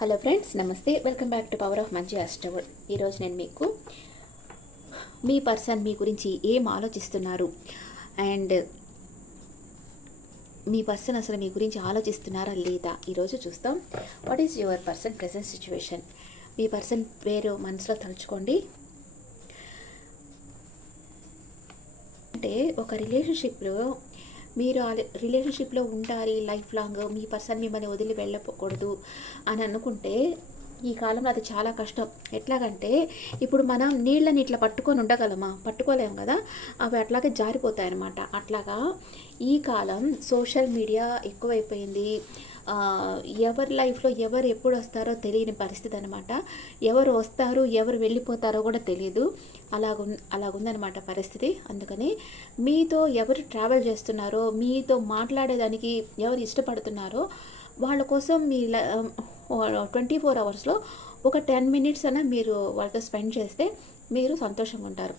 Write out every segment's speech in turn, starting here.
Hello friends, నమస్తే. Welcome back to power of మంచి అష్టవర్. ఈరోజు నేను మీకు మీ పర్సన్ మీ గురించి ఏం ఆలోచిస్తున్నారు అండ్ మీ పర్సన్ అసలు మీ గురించి ఆలోచిస్తున్నారా లేదా ఈరోజు చూస్తాం. What is your person present situation? Me person పేరు మనసులో తలుచుకోండి. అంటే ఒక రిలేషన్షిప్లో మీరు ఆ రిలేషన్షిప్లో ఉండాలి లైఫ్ లాంగ్, మీ పర్సన్ మిమ్మల్ని వదిలి వెళ్ళకూడదు అని అనుకుంటే ఈ కాలంలో అది చాలా కష్టం. ఎట్లాగంటే ఇప్పుడు మనం నీళ్ళని ఇట్లా పట్టుకొని ఉండగలమా? పట్టుకోలేము కదా, అవి అట్లాగే జారిపోతాయి అన్నమాట. అట్లాగా ఈ కాలం సోషల్ మీడియా ఎక్కువైపోయింది. ఎవరి లైఫ్లో ఎవరు ఎప్పుడు వస్తారో తెలియని పరిస్థితి అనమాట. ఎవరు వస్తారు ఎవరు వెళ్ళిపోతారో కూడా తెలియదు. అలాగుందనమాట పరిస్థితి. అందుకని మీతో ఎవరు ట్రావెల్ చేస్తున్నారో, మీతో మాట్లాడేదానికి ఎవరు ఇష్టపడుతున్నారో వాళ్ళ కోసం మీ 24 అవర్స్లో ఒక 10 మినిట్స్ అయినా మీరు వాళ్ళతో స్పెండ్ చేస్తే మీరు సంతోషంగా ఉంటారు.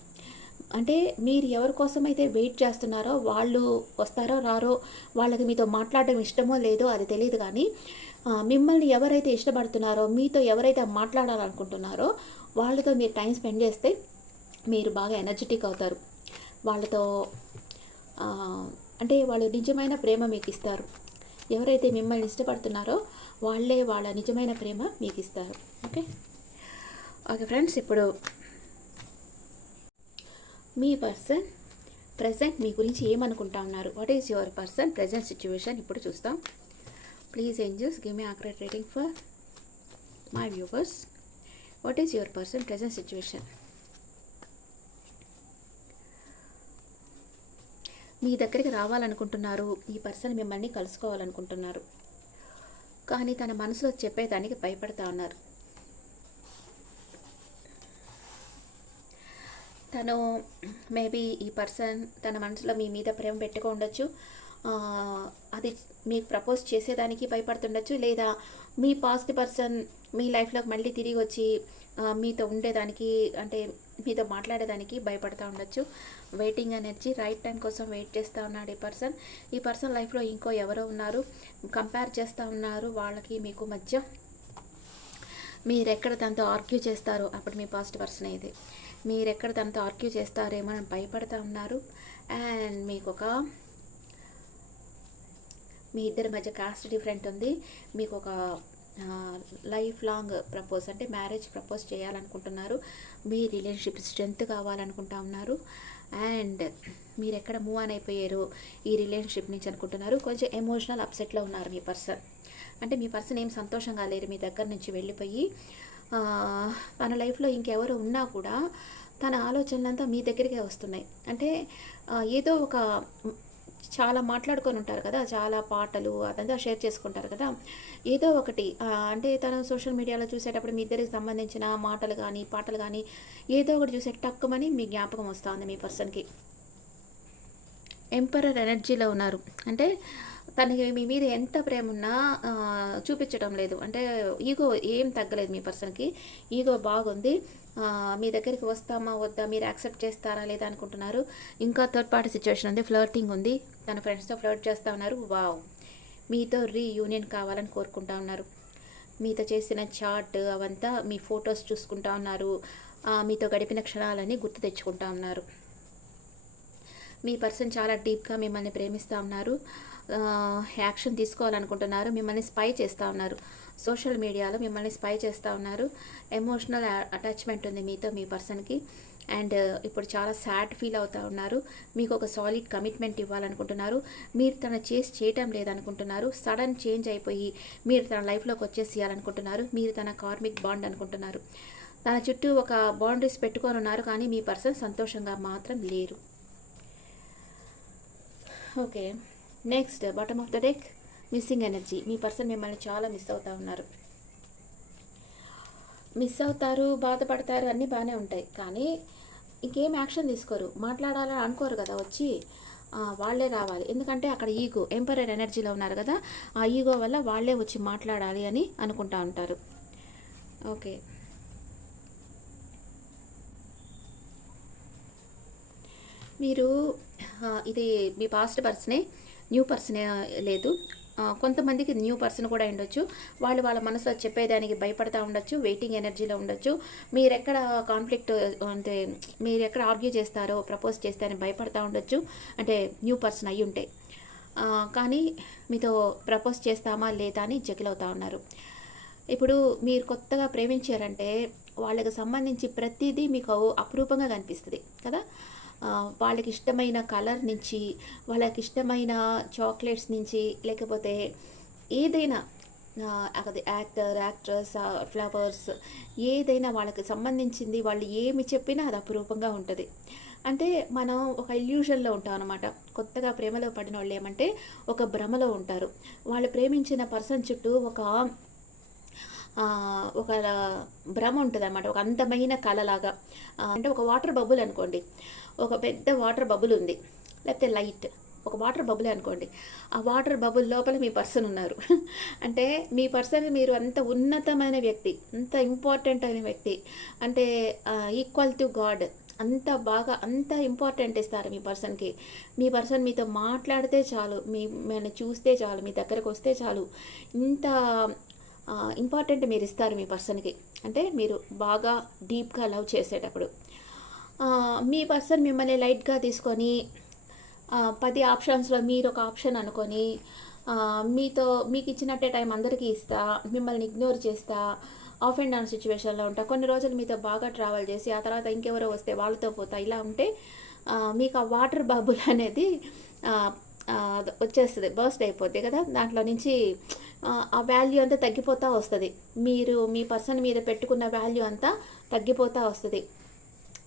అంటే మీరు ఎవరి కోసం అయితే వెయిట్ చేస్తున్నారో వాళ్ళు వస్తారో రారో, వాళ్ళకి మీతో మాట్లాడడం ఇష్టమో లేదో అది తెలియదు, కానీ మిమ్మల్ని ఎవరైతే ఇష్టపడుతున్నారో, మీతో ఎవరైతే మాట్లాడాలనుకుంటున్నారో వాళ్ళతో మీరు టైం స్పెండ్ చేస్తే మీరు బాగా ఎనర్జెటిక్ అవుతారు. వాళ్ళతో అంటే వాళ్ళు నిజమైన ప్రేమ మీకు ఇస్తారు. ఎవరైతే మిమ్మల్ని ఇష్టపడుతున్నారో వాళ్ళే వాళ్ళ నిజమైన ప్రేమ మీకు ఇస్తారు. ఓకే ఓకే ఫ్రెండ్స్, ఇప్పుడు మీ పర్సన్ ప్రజెంట్ మీ గురించి ఏమనుకుంటా ఉన్నారు? What is your person present situation ఇప్పుడు చూస్తాం. Please angels give me accurate reading for my viewers. What is your person present situation? మీ దగ్గరికి రావాలనుకుంటున్నారు. ఈ పర్సన్ మిమ్మల్ని కలుసుకోవాలనుకుంటున్నారు, కానీ తన మనసులో చెప్పేదానికి భయపడతా ఉన్నారు. తను మేబీ ఈ పర్సన్ తన మనసులో మీ మీద ప్రేమ పెట్టుకో ఉండొచ్చు. అది మీకు ప్రపోజ్ చేసేదానికి భయపడుతుండొచ్చు, లేదా మీ పాస్ట్ పర్సన్ మీ లైఫ్లోకి మళ్ళీ తిరిగి వచ్చి మీతో ఉండేదానికి, అంటే మీతో మాట్లాడేదానికి భయపడతా ఉండొచ్చు. వెయిటింగ్ ఎనర్జీ, రైట్ టైం కోసం వెయిట్ చేస్తూ ఉన్నాడు ఈ పర్సన్ లైఫ్లో ఇంకో ఎవరో ఉన్నారు, కంపేర్ చేస్తూ ఉన్నారు వాళ్ళకి మీకు మధ్య. మీరెక్కడ తనతో ఆర్గ్యూ చేస్తారో, అప్పుడు మీ పాస్ట్ పర్సన్ అయితే మీరెక్కడ తనతో ఆర్గ్యూ చేస్తారేమో అని భయపడతా ఉన్నారు. అండ్ మీకు మీ ఇద్దరి మధ్య కాస్ట్ డిఫరెంట్ ఉంది. మీకు ఒక లైఫ్ లాంగ్ ప్రపోజ్, అంటే మ్యారేజ్ ప్రపోజ్ చేయాలనుకుంటున్నారు. మీ రిలేషన్షిప్ స్ట్రెంత్ కావాలనుకుంటా ఉన్నారు. అండ్ మీరు ఎక్కడ మూవ్ ఆన్ అయిపోయారు ఈ రిలేషన్షిప్ నుంచి అనుకుంటున్నారు. కొంచెం ఎమోషనల్ అప్సెట్లో ఉన్నారు మీ పర్సన్. అంటే మీ పర్సన్ ఏం సంతోషంగా లేరు మీ దగ్గర నుంచి వెళ్ళిపోయి. తన లైఫ్లో ఇంకెవరు ఉన్నా కూడా తన ఆలోచనలంతా మీ దగ్గరికే వస్తున్నాయి. అంటే ఏదో ఒక చాలా మాట్లాడుకొని ఉంటారు కదా, చాలా పాటలు అదంతా షేర్ చేసుకుంటారు కదా, ఏదో ఒకటి అంటే తను సోషల్ మీడియాలో చూసేటప్పుడు మీ ఇద్దరికి సంబంధించిన మాటలు కానీ పాటలు కానీ ఏదో ఒకటి చూసే టక్కుమని మీ జ్ఞాపకం వస్తుంది మీ పర్సన్కి. ఎంపరర్ ఎనర్జీలో ఉన్నారు. అంటే తనకి మీ మీద ఎంత ప్రేమ ఉన్నా చూపించడం లేదు. అంటే ఈగో ఏం తగ్గలేదు మీ పర్సన్కి, ఈగో బాగుంది. మీ దగ్గరికి వస్తామా వద్దా, మీరు యాక్సెప్ట్ చేస్తారా లేదా అనుకుంటున్నారు. ఇంకా థర్డ్ పార్టీ సిచ్యువేషన్ ఉంది, ఫ్లర్టింగ్ ఉంది. తన ఫ్రెండ్స్తో ఫ్లర్ట్ చేస్తూ ఉన్నారు. వావ్, మీతో రీయూనియన్ కావాలని కోరుకుంటా ఉన్నారు. మీతో చేసిన చాట్ అవంతా మీ ఫొటోస్ చూసుకుంటా ఉన్నారు. మీతో గడిపిన క్షణాలని గుర్తు తెచ్చుకుంటా ఉన్నారు. మీ పర్సన్ చాలా డీప్గా మిమ్మల్ని ప్రేమిస్తూ ఉన్నారు. యాక్షన్ తీసుకోవాలనుకుంటున్నారు. మిమ్మల్ని స్పై చేస్తూ ఉన్నారు. సోషల్ మీడియాలో మిమ్మల్ని స్పై చేస్తూ ఉన్నారు. ఎమోషనల్ అటాచ్మెంట్ ఉంది మీతో మీ పర్సన్కి. అండ్ ఇప్పుడు చాలా సాడ్ ఫీల్ అవుతూ ఉన్నారు. మీకు ఒక సాలిడ్ కమిట్మెంట్ ఇవ్వాలనుకుంటున్నారు. మీరు తన చేయటం లేదనుకుంటున్నారు. సడన్ చేంజ్ అయిపోయి మీరు తన లైఫ్లోకి వచ్చేసేయాలనుకుంటున్నారు. మీరు తన కార్మిక్ బాండ్ అనుకుంటున్నారు. తన చుట్టూ ఒక బౌండరీస్ పెట్టుకొని ఉన్నారు, కానీ మీ పర్సన్ సంతోషంగా మాత్రం లేరు. Okay, next bottom of the deck, missing energy. Me person మిమ్మల్ని చాలా మిస్ అవుతూ ఉన్నారు. మిస్ అవుతారు, బాధపడతారు, అన్నీ బాగానే ఉంటాయి, కానీ ఇంకేం యాక్షన్ తీసుకోరు. మాట్లాడాలని అనుకోరు కదా వచ్చి, వాళ్ళే రావాలి. ఎందుకంటే అక్కడ ఈగో, ఎంపరర్ ఎనర్జీలో ఉన్నారు కదా, ఆ ఈగో వల్ల వాళ్ళే వచ్చి మాట్లాడాలి అని అనుకుంటా ఉంటారు. ఓకే, మీరు ఇది మీ పాస్ట్ పర్సనే, న్యూ పర్సనే లేదు. కొంతమందికి న్యూ పర్సన్ కూడా ఉండొచ్చు. వాళ్ళు వాళ్ళ మనసులో చెప్పేదానికి భయపడతా ఉండొచ్చు, వెయిటింగ్ ఎనర్జీలో ఉండొచ్చు. మీరెక్కడ కాన్ఫ్లిక్ట్ అంటే మీరెక్కడ ఆర్గ్యూ చేస్తారో, ప్రపోజ్ చేస్తారని భయపడతా ఉండొచ్చు. అంటే న్యూ పర్సన్ అయ్యి ఉంటే. కానీ మీతో ప్రపోజ్ చేస్తామా లేదా అని జగిలవుతా ఉన్నారు. ఇప్పుడు మీరు కొత్తగా ప్రేమించారంటే వాళ్ళకి సంబంధించి ప్రతిదీ మీకు అపురూపంగా కనిపిస్తుంది కదా. వాళ్ళకి ఇష్టమైన కలర్ నుంచి, వాళ్ళకి ఇష్టమైన చాక్లెట్స్ నుంచి, లేకపోతే ఏదైనా అది యాక్టర్, యాక్ట్రెస్, ఫ్లవర్స్, ఏదైనా వాళ్ళకి సంబంధించింది వాళ్ళు ఏమి చెప్పినా అది అపురూపంగా ఉంటుంది. అంటే మనం ఒక ఇల్యూషన్లో ఉంటాం అనమాట. కొత్తగా ప్రేమలో పడిన వాళ్ళు ఏమంటే ఒక భ్రమలో ఉంటారు. వాళ్ళు ప్రేమించిన పర్సన్ చుట్టూ ఒక భ్రమ ఉంటుంది అనమాట. ఒక అందమైన కళలాగా. అంటే ఒక వాటర్ బబుల్ అనుకోండి. ఒక పెద్ద వాటర్ బబుల్ ఉంది, లేకపోతే లైట్ ఒక వాటర్ బబుల్ అనుకోండి. ఆ వాటర్ బబుల్ లోపల మీ పర్సన్ ఉన్నారు. అంటే మీ పర్సన్ మీరు అంత ఉన్నతమైన వ్యక్తి, అంత ఇంపార్టెంట్ అయిన వ్యక్తి, అంటే ఈక్వల్ టు గాడ్, అంత బాగా అంత ఇంపార్టెంట్ ఇస్తారు మీ పర్సన్కి. మీ పర్సన్ మీతో మాట్లాడితే చాలు, మిమ్మల్ని చూస్తే చాలు, మీ దగ్గరకు వస్తే చాలు, ఇంత ఇంపార్టెంట్ మీరు ఇస్తారు మీ పర్సన్కి. అంటే మీరు బాగా డీప్గా లవ్ చేసేటప్పుడు మీ పర్సన్ మిమ్మల్ని లైట్గా తీసుకొని 10 ఆప్షన్స్లో మీరు ఒక ఆప్షన్ అనుకొని మీకు ఇచ్చినట్టే టైం అందరికీ ఇస్తా, మిమ్మల్ని ఇగ్నోర్ చేస్తా, ఆఫ్ అండ్ డౌన్ సిచ్యువేషన్లో ఉంటా, కొన్ని రోజులు మీతో బాగా ట్రావెల్ చేసి ఆ తర్వాత ఇంకెవరో వస్తే వాళ్ళతో పోతా. ఇలా ఉంటే మీకు ఆ వాటర్ బబుల్ అనేది వచ్చేస్తుంది, బర్స్ట్ అయిపోద్ది కదా. దాంట్లో నుంచి ఆ వాల్యూ అంతా తగ్గిపోతూ వస్తుంది. మీరు మీ పర్సన్ మీద పెట్టుకున్న వాల్యూ అంతా తగ్గిపోతూ వస్తుంది.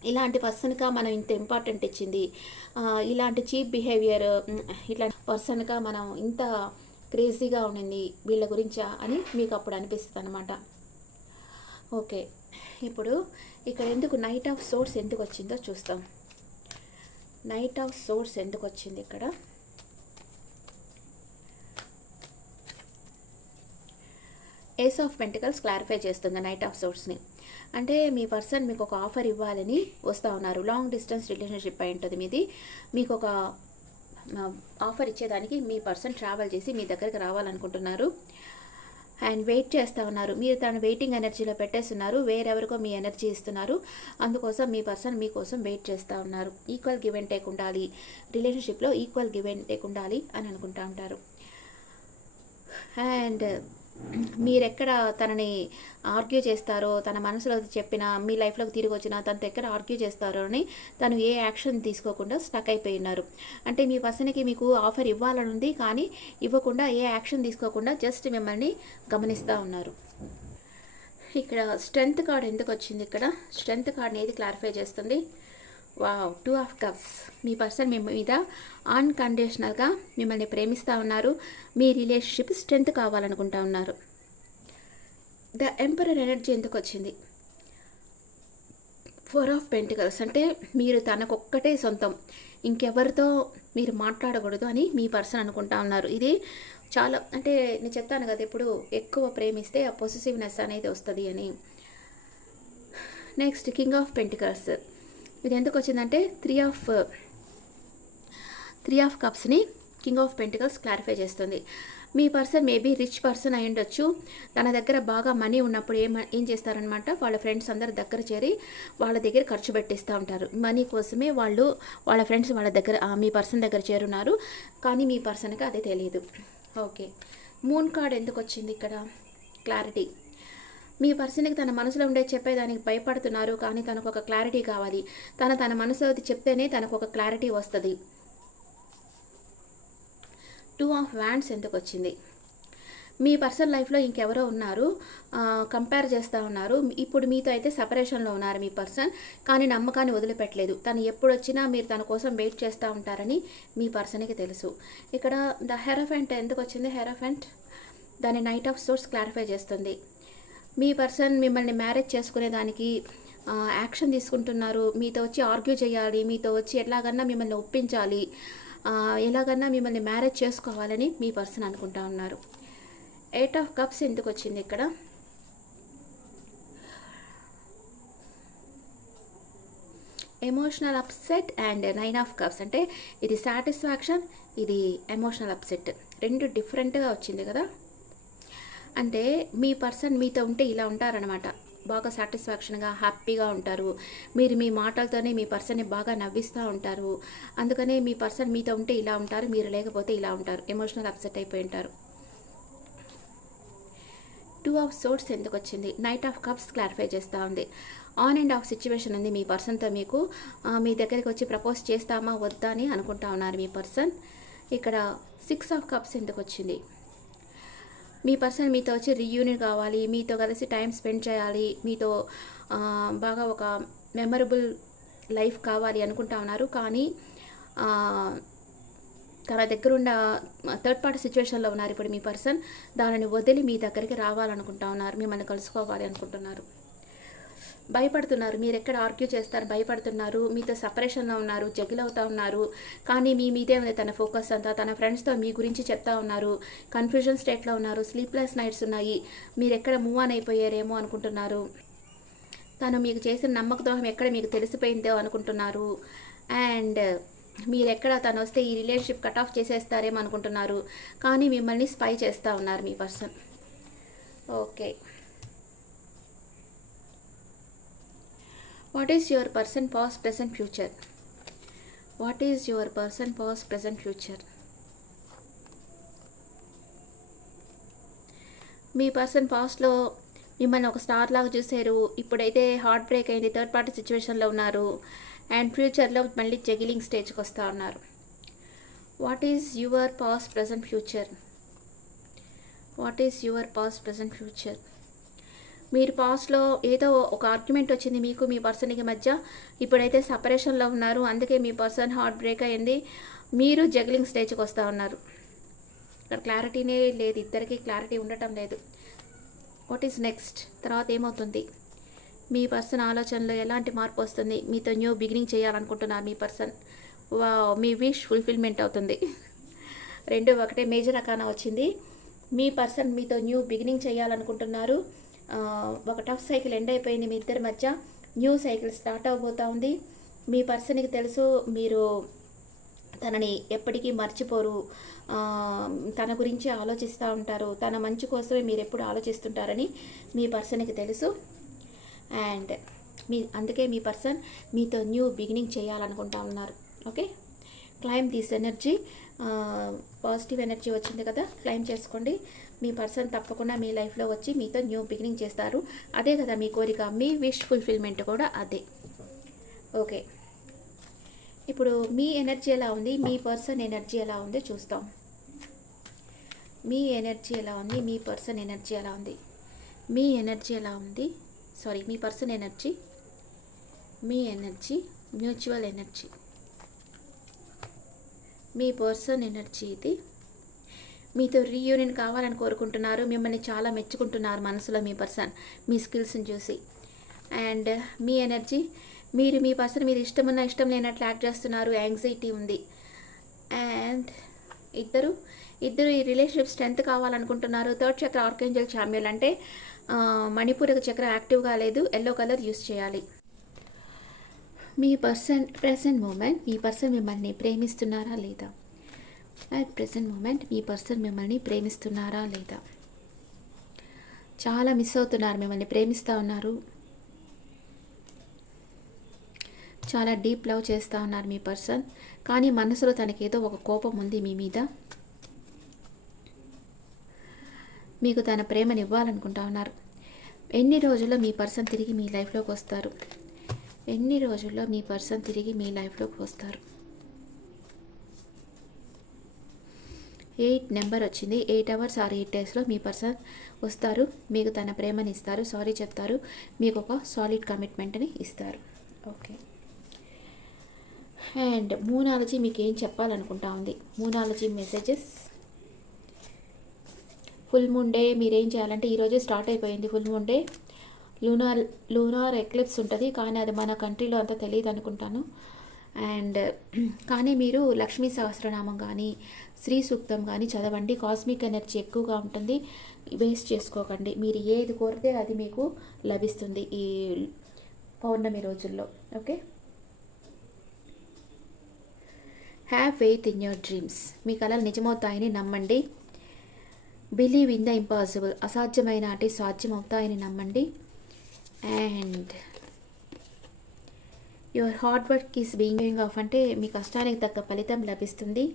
ఇలాంటి పర్సన్గా మనం ఇంత ఇంపార్టెంట్ ఇచ్చింది, ఇలాంటి చీప్ బిహేవియర్, ఇట్లాంటి పర్సన్గా మనం ఇంత క్రేజీగా ఉండింది వీళ్ళ గురించా అని మీకు అప్పుడు అనిపిస్తుంది అనమాట. ఓకే, ఇప్పుడు ఇక్కడ ఎందుకు నైట్ ఆఫ్ సోర్స్ ఎందుకు వచ్చిందో చూస్తాం. నైట్ ఆఫ్ సోర్స్ ఎందుకు వచ్చింది ఇక్కడ? ఏస్ ఆఫ్ పెంటికల్స్ క్లారిఫై చేస్తుంది నైట్ ఆఫ్ సోర్స్ని. అంటే మీ పర్సన్ మీకు ఒక ఆఫర్ ఇవ్వాలని వస్తూ ఉన్నారు. లాంగ్ డిస్టెన్స్ రిలేషన్షిప్ అయి ఉంటుంది మీది. మీకు ఒక ఆఫర్ ఇచ్చేదానికి మీ పర్సన్ ట్రావెల్ చేసి మీ దగ్గరికి రావాలనుకుంటున్నారు అండ్ వెయిట్ చేస్తూ ఉన్నారు. మీరు తను వెయిటింగ్ ఎనర్జీలో పెట్టేస్తున్నారు, వేరెవరికో మీ ఎనర్జీ ఇస్తున్నారు. అందుకోసం మీ పర్సన్ మీకోసం వెయిట్ చేస్తూ ఉన్నారు. ఈక్వల్ గివ్ అండ్ టేక్ ఉండాలి, రిలేషన్షిప్లో ఈక్వల్ గివ్ అండ్ టేక్ ఉండాలి అని అనుకుంటూ ఉంటారు. అండ్ మీరెక్కడ తనని ఆర్గ్యూ చేస్తారో, తన మనసులో చెప్పిన మీ లైఫ్లోకి తిరిగి వచ్చినా తనతో ఎక్కడ ఆర్గ్యూ చేస్తారో అని తను ఏ యాక్షన్ తీసుకోకుండా స్టక్ అయిపోయి ఉన్నారు. అంటే మీ పర్సన్కి మీకు ఆఫర్ ఇవ్వాలని ఉంది, కానీ ఇవ్వకుండా ఏ యాక్షన్ తీసుకోకుండా జస్ట్ మిమ్మల్ని గమనిస్తూ ఉన్నారు. ఇక్కడ స్ట్రెంగ్త్ కార్డ్ ఎందుకు వచ్చింది? ఇక్కడ స్ట్రెంగ్త్ కార్డ్ని ఏది క్లారిఫై చేస్తుంది? Wow, 2 of cups. మీ పర్సన్ మీ మీద అన్కండిషనల్గా మిమ్మల్ని ప్రేమిస్తూ ఉన్నారు. మీ రిలేషన్షిప్ స్ట్రెంగ్త్ కావాలనుకుంటా ఉన్నారు. ద ఎంపరర్ ఎనర్జీ ఎందుకు వచ్చింది? 4 ఆఫ్ పెంటికల్స్. అంటే మీరు తనకొక్కటే సొంతం, ఇంకెవరితో మీరు మాట్లాడకూడదు అని మీ పర్సన్ అనుకుంటా ఉన్నారు. ఇది చాలా, అంటే నేను చెప్తాను కదా, ఇప్పుడు ఎక్కువ ప్రేమిస్తే ఆ పొసెసివ్నెస్ అనేది వస్తుంది అని. Next king of pentacles. ఇది ఎందుకు వచ్చిందంటే త్రీ ఆఫ్ కప్స్ని కింగ్ ఆఫ్ పెంటికల్స్ క్లారిఫై చేస్తుంది. మీ పర్సన్ మేబీ రిచ్ పర్సన్ అయి ఉండొచ్చు. తన దగ్గర బాగా మనీ ఉన్నప్పుడు ఏం చేస్తారనమాట, వాళ్ళ ఫ్రెండ్స్ అందరు దగ్గర చేరి వాళ్ళ దగ్గర ఖర్చు పెట్టిస్తూ ఉంటారు. మనీ కోసమే వాళ్ళ ఫ్రెండ్స్ వాళ్ళ దగ్గర మీ పర్సన్ దగ్గర చేరున్నారు, కానీ మీ పర్సన్కి అదే తెలియదు. ఓకే, మూన్ కార్డ్ ఎందుకు వచ్చింది ఇక్కడ? క్లారిటీ. మీ పర్సన్కి తన మనసులో ఉండే చెప్పేదానికి భయపడుతున్నారు, కానీ తనకు ఒక క్లారిటీ కావాలి. తన మనసులో చెప్తేనే తనకు ఒక క్లారిటీ వస్తుంది. 2 ఆఫ్ వ్యాండ్స్ ఎందుకు వచ్చింది? మీ పర్సనల్ లైఫ్లో ఇంకెవరో ఉన్నారు, కంపేర్ చేస్తూ ఉన్నారు. ఇప్పుడు మీతో అయితే సపరేషన్లో ఉన్నారు మీ పర్సన్, కానీ నమ్మకాన్ని వదిలిపెట్టలేదు. తను ఎప్పుడు వచ్చినా మీరు తన కోసం వెయిట్ చేస్తూ ఉంటారని మీ పర్సన్కి తెలుసు. ఇక్కడ ద హెరఫెంట్ ఎందుకు వచ్చింది? హెరఫెంట్ దాని నైట్ ఆఫ్ సోర్స్ క్లారిఫై చేస్తుంది. మీ పర్సన్ మిమ్మల్ని మ్యారేజ్ చేసుకునేదానికి యాక్షన్ తీసుకుంటున్నారు. మీతో వచ్చి ఆర్గ్యూ చేయాలి, మీతో వచ్చి ఎలాగన్నా మిమ్మల్ని ఒప్పించాలి, ఎలాగన్నా మిమ్మల్ని మ్యారేజ్ చేసుకోవాలని మీ పర్సన్ అనుకుంటా ఉన్నారు. 8 ఆఫ్ కప్స్ ఎందుకు వచ్చింది ఇక్కడ? Emotional upset and 9 of cups. అంటే ఇది సాటిస్ఫాక్షన్, ఇది ఎమోషనల్ అప్సెట్. రెండు డిఫరెంట్గా వచ్చింది కదా. అంటే మీ పర్సన్ మీతో ఉంటే ఇలా ఉంటారనమాట, బాగా సాటిస్ఫాక్షన్గా హ్యాపీగా ఉంటారు. మీరు మీ మాటలతోనే మీ పర్సన్ని బాగా నవ్విస్తూ ఉంటారు. అందుకనే మీ పర్సన్ మీతో ఉంటే ఇలా ఉంటారు, మీరు లేకపోతే ఇలా ఉంటారు, ఎమోషనల్ అప్సెట్ అయిపోయి ఉంటారు. 2 ఆఫ్ సోర్స్ ఎందుకు వచ్చింది? నైట్ ఆఫ్ కప్స్ క్లారిఫై చేస్తూ ఉంది. ఆన్ అండ్ ఆఫ్ సిచ్యువేషన్ ఉంది మీ పర్సన్తో. మీకు మీ దగ్గరికి వచ్చి ప్రపోజ్ చేస్తామా వద్దా అని అనుకుంటా ఉన్నారు మీ పర్సన్. ఇక్కడ 6 ఆఫ్ కప్స్ ఎందుకు వచ్చింది? మీ పర్సన్ మీతో వచ్చి రీయూనియన్ కావాలి, మీతో కలిసి టైం స్పెండ్ చేయాలి, మీతో బాగా ఒక మెమరబుల్ లైఫ్ కావాలి అనుకుంటా ఉన్నారు. కానీ తన దగ్గరున్న థర్డ్ పార్టీ సిచ్యువేషన్లో ఉన్నారు ఇప్పుడు మీ పర్సన్. దానిని వదిలి మీ దగ్గరికి రావాలనుకుంటా ఉన్నారు, మిమ్మల్ని కలుసుకోవాలి అనుకుంటున్నారు. భయపడుతున్నారు, మీరు ఎక్కడ ఆర్గ్యూ చేస్తారు భయపడుతున్నారు, మీతో సపరేషన్లో ఉన్నారు, జగిల్ అవుతూ ఉన్నారు. కానీ మీ మీదే ఉంది తన ఫోకస్ అంతా. తన ఫ్రెండ్స్తో మీ గురించి చెప్తా ఉన్నారు, కన్ఫ్యూజన్ స్టేట్లో ఉన్నారు, స్లీప్లెస్ నైట్స్ ఉన్నాయి. మీరు ఎక్కడ మూవ్ ఆన్ అయిపోయారేమో అనుకుంటున్నారు. తను మీకు చేసిన నమ్మక ద్రోహం ఎక్కడ మీకు తెలిసిపోయిందో అనుకుంటున్నారు. అండ్ మీరెక్కడ తను వస్తే ఈ రిలేషన్షిప్ కట్ ఆఫ్ చేసేస్తారేమో అనుకుంటున్నారు. కానీ మిమ్మల్ని స్పై చేస్తూ ఉన్నారు మీ person. Okay, what is your person past present future? What is your person past present future? మీ పర్సన్ పాస్ట్లో మిమ్మల్ని ఒక స్టార్ లాగా చూశారు, ఇప్పుడైతే హార్ట్ బ్రేక్ అయింది, థర్డ్ పార్టీ సిచ్యువేషన్లో ఉన్నారు. అండ్ ఫ్యూచర్లో మళ్ళీ జగిలింగ్ స్టేజ్కి వస్తూ ఉన్నారు. What is your past present future? What is your past present future? మీరు పాస్ట్లో ఏదో ఒక ఆర్గ్యుమెంట్ వచ్చింది మీకు మీ పర్సన్కి మధ్య, ఇప్పుడైతే సపరేషన్లో ఉన్నారు. అందుకే మీ పర్సన్ హార్ట్ బ్రేక్ అయింది, మీరు జగిలింగ్ స్టేజ్కి వస్తూ ఉన్నారు. ఇక్కడ క్లారిటీనే లేదు, ఇద్దరికి క్లారిటీ ఉండటం లేదు. What is next? తర్వాత ఏమవుతుంది? మీ పర్సన్ ఆలోచనలో ఎలాంటి మార్పు వస్తుంది? మీతో న్యూ బిగినింగ్ చేయాలనుకుంటున్నారు మీ పర్సన్. మీ విష్ ఫుల్ఫిల్మెంట్ అవుతుంది. రెండు ఒకటే మేజర్ అకానా వచ్చింది. మీ పర్సన్ మీతో న్యూ బిగినింగ్ చేయాలనుకుంటున్నారు. ఒక టఫ్ సైకిల్ ఎండ్ అయిపోయింది మీ ఇద్దరి మధ్య, న్యూ సైకిల్ స్టార్ట్ అవబోతూ ఉంది. మీ పర్సన్కి తెలుసు మీరు తనని ఎప్పటికీ మర్చిపోరు, తన గురించి ఆలోచిస్తూ ఉంటారు, తన మంచి కోసమే మీరు ఎప్పుడు ఆలోచిస్తుంటారని మీ పర్సన్కి తెలుసు. అండ్ అందుకే మీ పర్సన్ మీతో న్యూ బిగినింగ్ చేయాలనుకుంటా ఉన్నారు. Okay, claim this energy. Positive energy వచ్చింది కదా, క్లైమ్ చేసుకోండి. మీ పర్సన్ తప్పకుండా మీ లైఫ్లో వచ్చి మీతో న్యూ బిగినింగ్ చేస్తారు. అదే కదా మీ కోరిక, మీ విష్ ఫుల్ఫిల్మెంట్ కూడా అదే. ఓకే, ఇప్పుడు మీ ఎనర్జీ ఎలా ఉంది, మీ పర్సన్ ఎనర్జీ ఎలా ఉంది చూస్తాం. మీ ఎనర్జీ ఎలా ఉంది, మీ పర్సన్ ఎనర్జీ ఎలా ఉంది? మీ ఎనర్జీ ఎలా ఉంది? సారీ, మీ పర్సన్ ఎనర్జీ, మీ ఎనర్జీ, మ్యూచువల్ ఎనర్జీ. మీ పర్సన్ ఎనర్జీ ఇది. మీతో రీయూనియన్ కావాలని కోరుకుంటున్నారు, మిమ్మల్ని చాలా మెచ్చుకుంటున్నారు మనసులో మీ పర్సన్ మీ స్కిల్స్ని చూసి. అండ్ మీ ఎనర్జీ, మీరు మీ పర్సన్ మీద ఇష్టం లేనట్లు యాక్ట్ చేస్తున్నారు, యాంగ్జైటీ ఉంది. అండ్ ఇద్దరు ఈ రిలేషన్షిప్ స్ట్రెంత్ కావాలనుకుంటున్నారు. థర్డ్ చక్ర ఆర్కేంజల్ ఛాంపియన్ అంటే మణిపూరక చక్ర యాక్టివ్గా లేదు, ఎల్లో కలర్ యూస్ చేయాలి. మీ పర్సన్ ప్రెజెంట్ మూమెంట్, మీ పర్సన్ మిమ్మల్ని ప్రేమిస్తున్నారా లేదా? అట్ ప్రెజెంట్ మూమెంట్ మీ పర్సన్ మిమ్మల్ని ప్రేమిస్తున్నారా లేదా? చాలా మిస్ అవుతున్నారు, మిమ్మల్ని ప్రేమిస్తూ ఉన్నారు, చాలా డీప్ లవ్ చేస్తూ ఉన్నారు మీ పర్సన్. కానీ మనసులో తనకేదో ఒక కోపం ఉంది మీ మీద. మీకు తన ప్రేమని ఇవ్వాలనుకుంటా ఉన్నారు. ఎన్ని రోజుల్లో మీ పర్సన్ తిరిగి మీ లైఫ్లోకి వస్తారు? ఎన్ని రోజుల్లో మీ పర్సన్ తిరిగి మీ లైఫ్లోకి వస్తారు? 8 నెంబర్ వచ్చింది. 8 అవర్స్ ఆర్ 8 డేస్లో మీ పర్సన్ వస్తారు, మీకు తన ప్రేమని ఇస్తారు, సారీ చెప్తారు, మీకు ఒక సాలిడ్ కమిట్మెంట్ని ఇస్తారు. ఓకే, అండ్ మూనాలజీ మీకు ఏం చెప్పాలనుకుంటా ఉంది? Moonology messages. Full moon day మీరేం చేయాలంటే, ఈరోజు స్టార్ట్ అయిపోయింది full moon day. Lunar eclipse ఉంటుంది, కానీ అది మన కంట్రీలో అంతా తెలియదు అనుకుంటాను. అండ్ కానీ మీరు లక్ష్మీ సహస్రనామం కానీ శ్రీ సూక్తం కానీ చదవండి. కాస్మిక్ ఎనర్జీ ఎక్కువగా ఉంటుంది, వేస్ట్ చేసుకోకండి. మీరు ఏది కోరితే అది మీకు లభిస్తుంది ఈ పౌర్ణమి రోజుల్లో. Okay, have faith in your dreams. మీ కలలు నిజమవుతాయని నమ్మండి. Believe in the impossible. అసాధ్యమైన అంటే సాధ్యమవుతాయని నమ్మండి. And your hard work is being off అంటే మీ కష్టానికి తగ్గ ఫలితం లభిస్తుంది.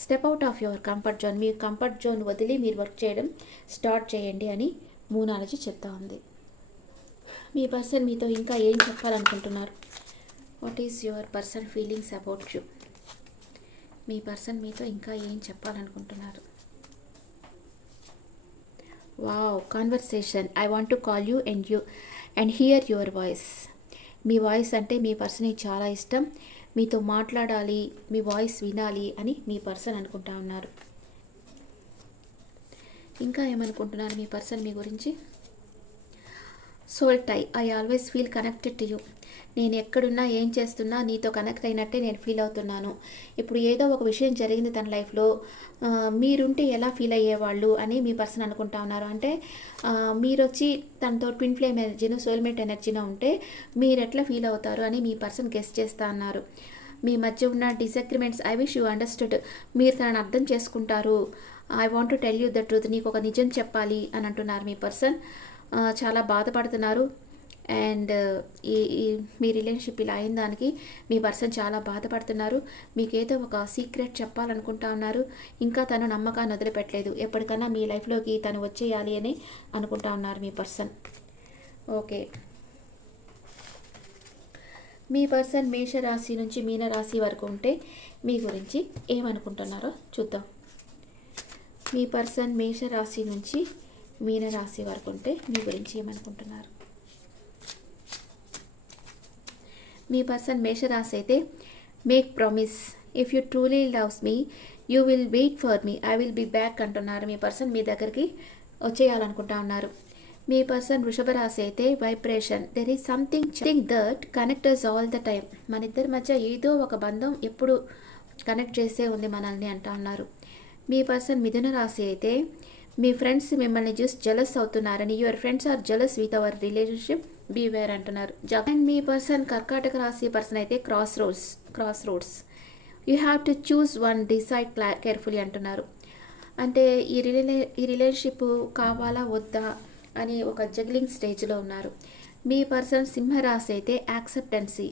Step out of your comfort zone. మీ కంఫర్ట్ జోన్ వదిలి మీరు వర్క్ చేయడం స్టార్ట్ చేయండి అని మూనాలజీ చెప్తా ఉంది. మీ పర్సన్ మీతో ఇంకా ఏం చెప్పాలనుకుంటున్నారు? What is your person feelings about you? Me person మీతో ఇంకా ఏం చెప్పాలనుకుంటున్నారు? Wow, conversation. I want to call you and here your voice. Me voice అంటే మీ పర్సన్కి చాలా ఇష్టం. మీతో మాట్లాడాలి, మీ వాయిస్ వినాలి అని మీ పర్సన్ అనుకుంటా ఉన్నారు. ఇంకా ఏమనుకుంటున్నారు మీ పర్సన్ మీ గురించి? Soul tie. I always feel connected to you. నేను ఎక్కడున్నా ఏం చేస్తున్నా నీతో కనెక్ట్ అయినట్టే నేను ఫీల్ అవుతున్నాను. ఇప్పుడు ఏదో ఒక విషయం జరిగింది తన లైఫ్లో, మీరుంటే ఎలా ఫీల్ అయ్యేవాళ్ళు అని మీ పర్సన్ అనుకుంటా ఉన్నారు. అంటే మీరు వచ్చి తనతో ట్విన్ ఫ్లేమ్ ఎనర్జీను, సోల్మేట్ ఎనర్జీనో ఉంటే మీరు ఎట్లా ఫీల్ అవుతారు అని మీ పర్సన్ గెస్ చేస్తా అన్నారు. మీ మధ్య ఉన్న disagreements I wish you understood. మీరు తనని అర్థం చేసుకుంటారు. I want to tell you the truth. నీకు ఒక నిజం చెప్పాలి అని అంటున్నారు మీ పర్సన్. చాలా బాధపడుతున్నారు. అండ్ ఈ మీ రిలేషన్షిప్ ఇలా అయిన దానికి మీ పర్సన్ చాలా బాధపడుతున్నారు. మీకు ఏదో ఒక సీక్రెట్ చెప్పాలనుకుంటా ఉన్నారు. ఇంకా తను నమ్మకాన్ని వదిలిపెట్టలేదు. ఎప్పటికన్నా మీ లైఫ్లోకి తను వచ్చేయాలి అని అనుకుంటా ఉన్నారు మీ పర్సన్. ఓకే, మీ పర్సన్ మేషరాశి నుంచి మీనరాశి వరకు ఉంటే మీ గురించి ఏమనుకుంటున్నారో చూద్దాం. మీ పర్సన్ మేషరాశి నుంచి మీనరాశి వరకు ఉంటే మీ గురించి ఏమనుకుంటున్నారు? మీ పర్సన్ మేషరాశి అయితే make promise. If you truly loves me you will wait for me, I will be back అంటున్నారు. మీ పర్సన్ మీ దగ్గరికి వచ్చేయాలనుకుంటా ఉన్నారు. మీ పర్సన్ వృషభ రాశి అయితే vibration. There is something that connectors all the time. మన ఇద్దరి మధ్య ఏదో ఒక బంధం ఎప్పుడు కనెక్ట్ చేసే ఉంది మనల్ని అంటా ఉన్నారు. మీ పర్సన్ మిథున రాశి అయితే మీ ఫ్రెండ్స్ మిమ్మల్ని చూసి జెలస్ అవుతున్నారని, your friends are jealous with our relationship, beware అంటున్నారు. అండ్ మీ పర్సన్ కర్కాటక రాశి పర్సన్ అయితే cross roads. You have to choose one, decide carefully అంటున్నారు. అంటే ఈ రిలేషన్షిప్ కావాలా వద్దా అని ఒక జగ్లింగ్ స్టేజ్లో ఉన్నారు. మీ పర్సన్ సింహరాశి అయితే acceptance.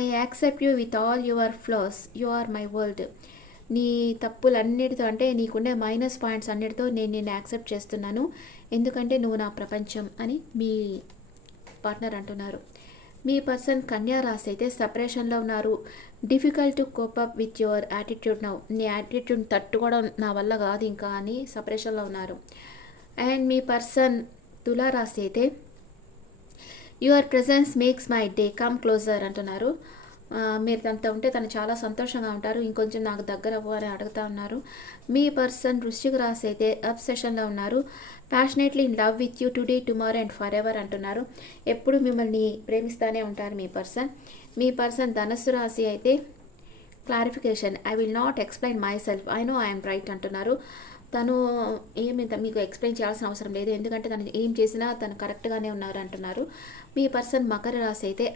I accept you with all your flaws, you are my world. నీ తప్పులన్నిటితో అంటే నీకుండే మైనస్ పాయింట్స్ అన్నిటితో నేను నిన్ను యాక్సెప్ట్ చేస్తున్నాను, ఎందుకంటే నువ్వు నా ప్రపంచం అని మీ పార్ట్నర్ అంటున్నారు. మీ పర్సన్ కన్యా రాశి అయితే సపరేషన్లో ఉన్నారు. Difficult to cope up with your attitude now. నీ యాటిట్యూడ్ తట్టుకోవడం నా వల్ల కాదు ఇంకా అని సపరేషన్లో ఉన్నారు. అండ్ మీ పర్సన్ తులారాశి అయితే your presence makes my day, come closer అంటున్నారు. మీరు తనతో ఉంటే తను చాలా సంతోషంగా ఉంటారు. ఇంకొంచెం నాకు దగ్గర అవ్వు అని అడుగుతా ఉన్నారు. మీ పర్సన్ వృశ్చిక రాశి అయితే అబ్సెషన్లో ఉన్నారు. Passionately in love with you today, tomorrow and for ever అంటున్నారు. ఎప్పుడు మిమ్మల్ని ప్రేమిస్తూనే ఉంటారు మీ పర్సన్. మీ పర్సన్ ధనస్సు రాశి అయితే clarification. I will not explain my self, I know I'm right అంటున్నారు. తను ఏమి మీకు ఎక్స్ప్లెయిన్ చేయాల్సిన అవసరం లేదు, ఎందుకంటే తను ఏం చేసినా తను కరెక్ట్గానే ఉన్నారు అంటున్నారు. మీ పర్సన్ మకర రాశి అయితే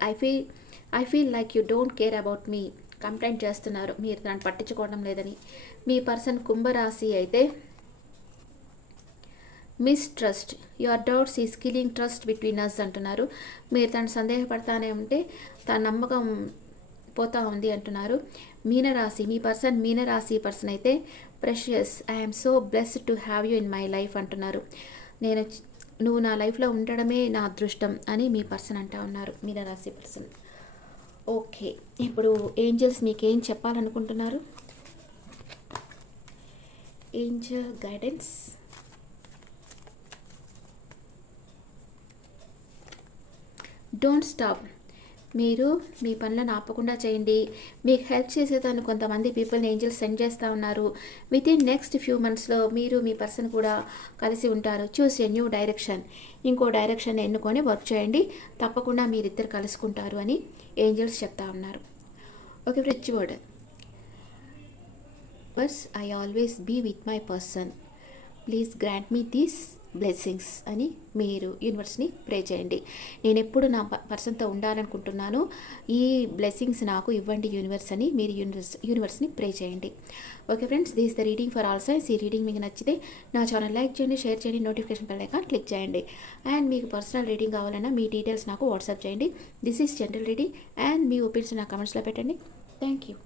I feel like you don't care about me, complaint చేస్తున్నారు మీరు దాన్ని పట్టించుకోవడం లేదని. మీ పర్సన్ కుంభరాశి అయితే mistrust, your doubts is killing trust between us అంటున్నారు. మీరు తను సందేహపడతానే ఉంటే తన నమ్మకం పోతా ఉంది అంటున్నారు. మీనరాశి, మీ పర్సన్ మీనరాశి పర్సన్ అయితే precious, I'm so blessed to have you in my life అంటున్నారు. నువ్వు నా లైఫ్లో ఉండడమే నా అదృష్టం అని మీ పర్సన్ అంటా ఉన్నారు, మీనరాశి పర్సన్. ఓకే, ఇప్పుడు ఏంజల్స్ మీకేం చెప్పాలనుకుంటున్నారు? Angel guidance. Don't stop. మీరు మీ పనులను ఆపకుండా చేయండి. మీకు హెల్ప్ చేసేదాన్ని కొంతమంది పీపుల్ని ఏంజల్స్ సెండ్ చేస్తూ ఉన్నారు. విత్ ఇన్ నెక్స్ట్ ఫ్యూ మంత్స్లో మీరు మీ పర్సన్ కూడా కలిసి ఉంటారు. Choose a new direction. ఇంకో డైరెక్షన్ ఎన్నుకొని వర్క్ చేయండి, తప్పకుండా మీరిద్దరు కలుసుకుంటారు అని ఏంజల్స్ చెప్తా ఉన్నారు. Okay, rich word. Bus I always be with my person, please grant me this blessings అని మీరు యూనివర్స్ని ప్రే చేయండి. నేను ఎప్పుడు నా పర్సన్తో ఉండాలనుకుంటున్నాను, ఈ బ్లెస్సింగ్స్ నాకు ఇవ్వండి యూనివర్స్ అని మీరు యూనివర్స్ని ప్రే చేయండి. Okay friends, this the reading for all science. ఈ రీడింగ్ మీకు నచ్చితే నా ఛానల్ లైక్ చేయండి, షేర్ చేయండి, నోటిఫికేషన్ బెల్ ఐకాన్ క్లిక్ చేయండి. అండ్ మీకు పర్సనల్ రీడింగ్ కావాలన్నా మీ డీటెయిల్స్ నాకు వాట్సాప్ చేయండి. This is general reading and me opinions నా కమెంట్స్లో పెట్టండి. Thank you.